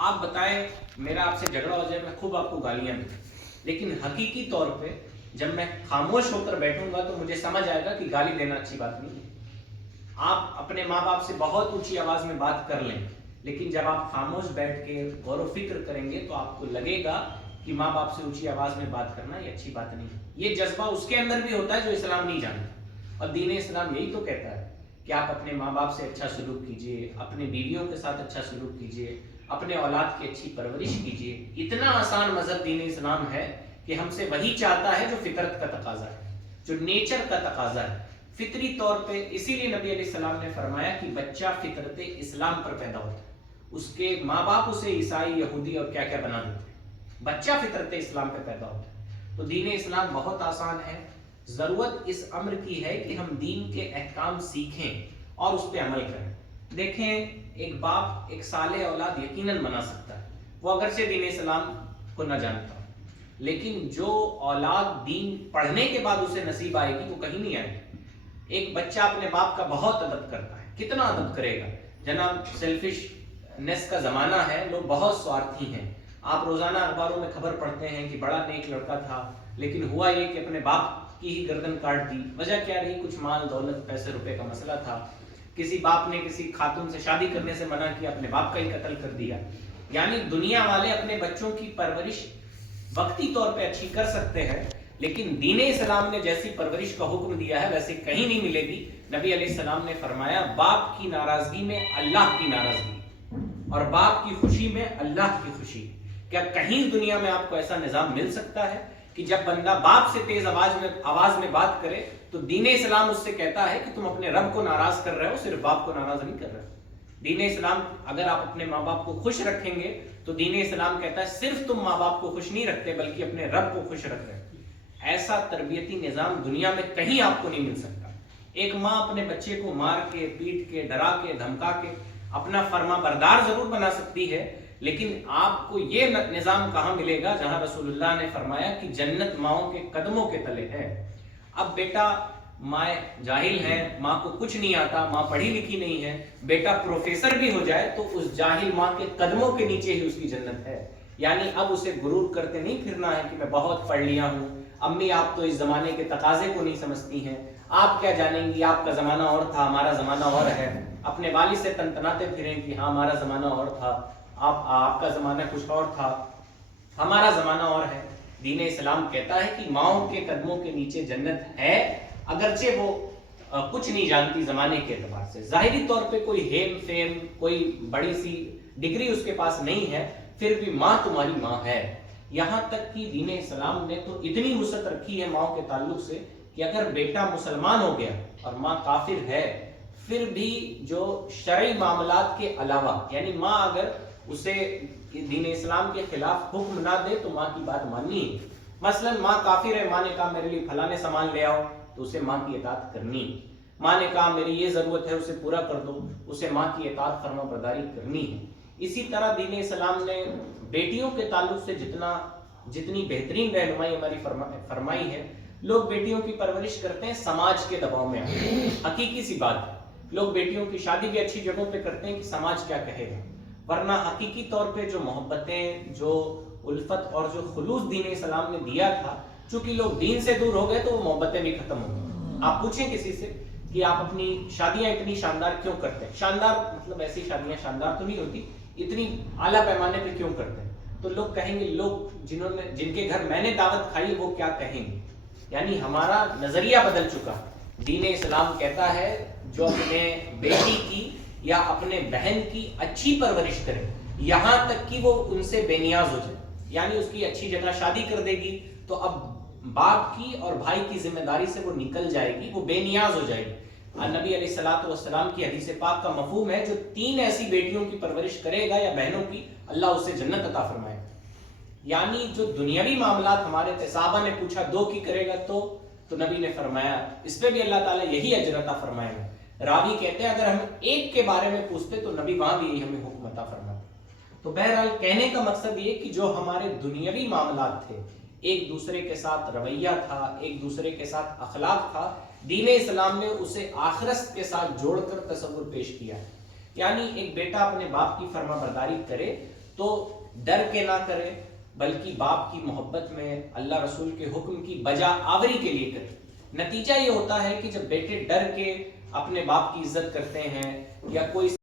آپ بتائیں میرا آپ سے جھگڑا ہو جائے، میں خوب آپ کو گالیاں دوں، لیکن حقیقی طور پہ جب میں خاموش ہو کر بیٹھوں گا تو مجھے سمجھ آئے گا کہ گالی دینا اچھی بات نہیں ہے۔ آپ اپنے ماں باپ سے بہت اونچی آواز میں بات کر لیں، لیکن جب آپ خاموش بیٹھ کے غور و فکر کریں گے تو آپ کو لگے گا کہ ماں باپ سے اونچی آواز میں بات کرنا یہ اچھی بات نہیں ہے۔ یہ جذبہ اس کے اندر بھی ہوتا ہے جو اسلام نہیں جانتا، اور دین اسلام یہی تو کہتا ہے کہ آپ اپنے ماں باپ سے اچھا سلوک کیجئے، اپنے بیویوں کے ساتھ اچھا سلوک کیجئے، اپنے اولاد کی اچھی پرورش کیجئے۔ اتنا آسان مذہب دین اسلام ہے کہ ہم سے وہی چاہتا ہے جو فطرت کا تقاضا ہے، جو نیچر کا تقاضا ہے، فطری طور پہ۔ اسی لیے نبی علیہ السلام نے فرمایا کہ بچہ فطرت اسلام پر پیدا ہوتا ہے، اس کے ماں باپ اسے عیسائی، یہودی اور کیا کیا بنا دیتے ہیں، بچہ فطرت اسلام پہ پیدا ہوتا ہے۔ تو دین اسلام بہت آسان ہے، ضرورت اس امر کی ہے کہ ہم دین کے احکام سیکھیں اور اس پہ عمل کریں۔ دیکھیں، ایک باپ ایک صالح اولاد یقیناً بنا سکتا ہے، وہ اگرچہ دین اسلام کو نہ جانتا ہو، لیکن جو اولاد دین پڑھنے کے بعد اسے نصیب آئے گی وہ کہیں نہیں آئے گی۔ ایک بچہ اپنے باپ کا بہت ادب کرتا ہے، کتنا ادب کرے گا؟ جناب سیلفشنس کا زمانہ ہے، لوگ بہت سوارتھی ہیں۔ آپ روزانہ اخباروں میں خبر پڑھتے ہیں کہ بڑا نیک لڑکا تھا، لیکن ہوا یہ کہ اپنے باپ کی ہی گردن کاٹ دی۔ وجہ کیا رہی؟ کچھ مال دولت، پیسے روپے کا مسئلہ تھا۔ کسی باپ نے کسی خاتون سے شادی کرنے سے منع کیا، اپنے باپ کا ہی قتل کر دیا۔ یعنی دنیا والے اپنے بچوں کی پرورش وقتی طور پہ اچھی کر سکتے ہیں، لیکن دین اسلام نے جیسی پرورش کا حکم دیا ہے ویسے کہیں نہیں ملے گی۔ نبی علیہ السلام نے فرمایا باپ کی ناراضگی میں اللہ کی ناراضگی، اور باپ کی خوشی میں اللہ کی خوشی۔ کیا کہیں دنیا میں آپ کو ایسا نظام مل سکتا ہے کہ جب بندہ باپ سے تیز آواز میں بات کرے تو دین اسلام اس سے کہتا ہے کہ تم اپنے رب کو ناراض کر رہے ہو، صرف باپ کو ناراض نہیں کر رہے ہو۔ دین اسلام اگر آپ اپنے ماں باپ کو خوش رکھیں گے تو دین اسلام کہتا ہے صرف تم ماں باپ کو خوش نہیں رکھتے بلکہ اپنے رب کو خوش رکھ رہے ہو۔ ایسا تربیتی نظام دنیا میں کہیں آپ کو نہیں مل سکتا۔ ایک ماں اپنے بچے کو مار کے، پیٹ کے، ڈرا کے، دھمکا کے اپنا فرما بردار ضرور بنا سکتی ہے، لیکن آپ کو یہ نظام کہاں ملے گا جہاں رسول اللہ نے فرمایا کہ جنت ماؤں کے قدموں کے تلے ہے۔ اب بیٹا ماں جاہل ہے، ماں کو کچھ نہیں آتا، ماں پڑھی لکھی نہیں ہے، بیٹا پروفیسر بھی ہو جائے تو اس جاہل ماں کے قدموں کے نیچے ہی اس کی جنت ہے۔ یعنی اب اسے غرور کرتے نہیں پھرنا ہے کہ میں بہت پڑھ لیا ہوں، امی آپ تو اس زمانے کے تقاضے کو نہیں سمجھتی ہیں، آپ کیا جانیں گی، آپ کا زمانہ اور تھا، ہمارا زمانہ اور ہے۔ اپنے والد سے تنتناتے پھریں کہ ہاں ہمارا زمانہ اور تھا، آپ کا زمانہ کچھ اور تھا، ہمارا زمانہ اور ہے۔ دین اسلام کہتا ہے کہ ماؤں کے قدموں کے نیچے جنت ہے، اگرچہ وہ کچھ نہیں جانتی زمانے کے اعتبار سے، ظاہری طور پہ کوئی ہیم فیم، کوئی بڑی سی ڈگری اس کے پاس نہیں ہے، پھر بھی ماں تمہاری ماں ہے۔ یہاں تک کہ دین اسلام نے تو اتنی وسعت رکھی ہے ماں کے تعلق سے کہ اگر بیٹا مسلمان ہو گیا اور ماں کافر ہے، پھر بھی جو شرعی معاملات کے علاوہ، یعنی ماں اگر اسے دین اسلام کے خلاف حکم نہ دے تو ماں کی بات ماننی ہے۔ مثلا ماں کافر ہے، ماں نے کہا میرے لیے فلاں سامان لے آؤ تو اسے ماں کی اطاعت کرنی ہے۔ ماں نے کہا میری یہ ضرورت ہے اسے پورا کر دو، اسے ماں کی اطاعت فرما برداری کرنی ہے۔ اسی طرح دین اسلام نے بیٹیوں کے تعلق سے جتنی بہترین رہنمائی ہماری فرمائی ہے۔ لوگ بیٹیوں کی پرورش کرتے ہیں سماج کے دباؤ میں، حقیقی سی بات ہے، لوگ بیٹیوں کی شادی بھی اچھی جگہوں پہ کرتے ہیں کہ سماج کیا کہے گا، ورنہ حقیقی طور پہ جو محبتیں، جو الفت اور جو خلوص دین اسلام نے دیا تھا، چونکہ لوگ دین سے دور ہو گئے تو وہ محبتیں بھی ختم ہو گئی۔ آپ پوچھیں کسی سے کہ آپ اپنی شادیاں اتنی شاندار کیوں کرتے ہیں، شاندار مطلب ایسی شادیاں شاندار تو نہیں ہوتی، اتنی اعلیٰ پیمانے پہ کیوں کرتے ہیں، تو لوگ کہیں گے لوگ جن کے گھر میں نے دعوت کھائی وہ کیا کہیں گے۔ یعنی ہمارا نظریہ بدل چکا۔ دین اسلام کہتا ہے جو اپنے بیٹی کی یا اپنے بہن کی اچھی پرورش کرے، یہاں تک کہ وہ ان سے بے نیاز ہو جائے، یعنی اس کی اچھی جگہ شادی کر دے گی تو اب باپ کی اور بھائی کی ذمہ داری سے وہ نکل جائے گی، وہ بے نیاز ہو جائے گی۔ نبی علیہ الصلوۃ والسلام کی حدیث پاک کا مفہوم ہے جو 3 ایسی بیٹیوں کی پرورش کرے گا یا بہنوں کی، اللہ اسے جنت عطا فرمائے گا۔ یعنی جو دنیاوی معاملات ہمارے صحابہ نے پوچھا 2 کی کرے گا تو نبی نے فرمایا اس پہ بھی اللہ تعالیٰ یہی اجر عطا فرمائے گا۔ راوی کہتے ہیں اگر ہم 1 کے بارے میں پوچھتے تو نبی وہاں بھی یہی ہمیں حکم عطا فرماتا۔ تو بہرحال کہنے کا مقصد یہ کہ جو ہمارے دنیاوی معاملات تھے، ایک دوسرے کے ساتھ رویہ تھا، ایک دوسرے کے ساتھ اخلاق تھا، دین اسلام نے اسے آخرت کے ساتھ جوڑ کر تصور پیش کیا۔ یعنی ایک بیٹا اپنے باپ کی فرما برداری کرے تو ڈر کے نہ کریں، بلکہ باپ کی محبت میں اللہ رسول کے حکم کی بجا آوری کے لیے کریں۔ نتیجہ یہ ہوتا ہے کہ جب بیٹے ڈر کے اپنے باپ کی عزت کرتے ہیں یا کوئی